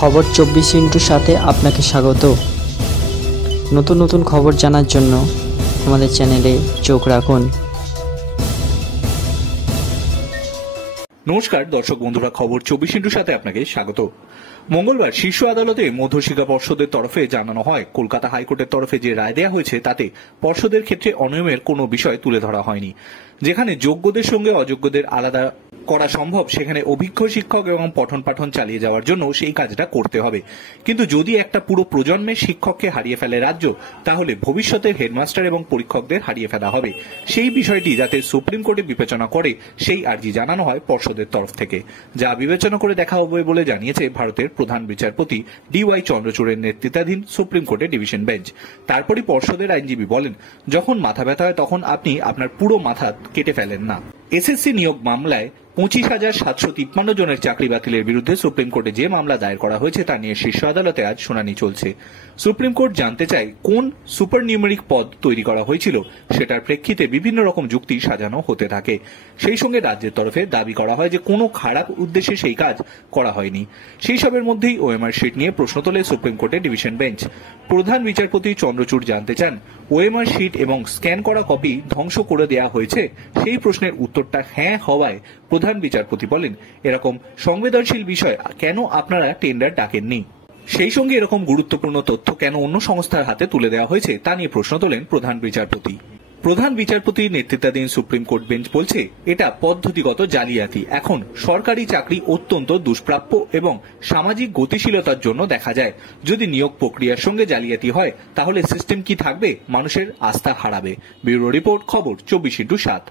খবর 24x সাথে আপনাকে স্বাগত। নতুন নতুন খবর জানার জন্য আমাদের চ্যানেলে চোখ রাখুন। নমস্কার দর্শক বন্ধুরা, খবর 24x সাথে আপনাকে স্বাগত। মঙ্গলবার শীর্ষ আদালতে মধ্যশিক্ষা পর্ষদের তরফে জানানো হয়, কলকাতা হাইকোর্টের তরফে যে রায় দেওয়া হয়েছে তাতে পর্ষদের ক্ষেত্রে অনিয়মের কোনো বিষয় তুলে ধরা হয়নি। যেখানে যোগ্যদের সঙ্গে অযোগ্যদের আলাদা করা সম্ভব, সেখানে অভিজ্ঞ শিক্ষক এবং পঠন পাঠন চালিয়ে যাওয়ার জন্য সেই কাজটা করতে হবে। কিন্তু যদি একটা পুরো প্রজন্মের শিক্ষককে হারিয়ে ফেলে রাজ্য, তাহলে ভবিষ্যতের হেডমাস্টার এবং পরীক্ষকদের হারিয়ে ফেলা হবে। সেই বিষয়টি যাতে সুপ্রিম কোর্টে বিবেচনা করে সেই আর্জি জানানো হয় পর্ষদের তরফ থেকে, যা বিবেচনা করে দেখা হবে বলে জানিয়েছে ভারতের প্রধান বিচারপতি DY চন্দ্রচূড়ের নেতৃত্বাধীন সুপ্রিম কোর্টের ডিভিশন বেঞ্চ। তারপরই পর্ষদের আইনজীবী বলেন, যখন মাথা ব্যথা হয় তখন আপনি আপনার পুরো মাথা কেটে ফেলেন না। SSC নিয়োগ মামলায় 25,753 জনের চাকরি বাতিলের বিরুদ্ধে সুপ্রিম কোর্টে যে মামলা দায়ের করা হয়েছে তা নিয়ে শীর্ষ আদালতে আজ শুনানি চলছে। সুপ্রিম কোর্ট জানতে চায় কোন সুপার নিউমেরিক পদ তৈরি করা হয়েছিল, সেটার প্রেক্ষিতে বিভিন্ন রকম যুক্তি সাজানো হতে থাকে। সেই সঙ্গে রাজ্যের তরফে দাবি করা হয় যে কোনো খারাপ উদ্দেশ্যে সেই কাজ করা হয়নি। সেই সবের মধ্যেই OMR শিট নিয়ে প্রশ্ন তোলে সুপ্রিম কোর্টের ডিভিশন বেঞ্চ। প্রধান বিচারপতি চন্দ্রচূড় জানতে চান, OMR শিট এবং স্ক্যান করা কপি ধ্বংস করে দেওয়া হয়েছে? সেই প্রশ্নের উত্তরটা হ্যাঁ হওয়ায় প্রধান বিচারপতি বলেন, এরকম সংবেদনশীল বিষয় কেন আপনারা টেন্ডার ডাকেননি? সেই সঙ্গে এরকম গুরুত্বপূর্ণ তথ্য কেন অন্য সংস্থার হাতে তুলে দেওয়া হয়েছে তা নিয়ে প্রশ্ন তোলেন প্রধান বিচারপতি। প্রধান বিচারপতির নেতৃত্বাধীন সুপ্রিম কোর্ট বেঞ্চ বলছে, এটা পদ্ধতিগত জালিয়াতি। এখন সরকারি চাকরি অত্যন্ত দুষ্প্রাপ্য এবং সামাজিক গতিশীলতার জন্য দেখা যায়। যদি নিয়োগ প্রক্রিয়ার সঙ্গে জালিয়াতি হয় তাহলে সিস্টেম কি থাকবে? মানুষের আস্থা হারাবে। ব্যুরো রিপোর্ট, খবর 24x7।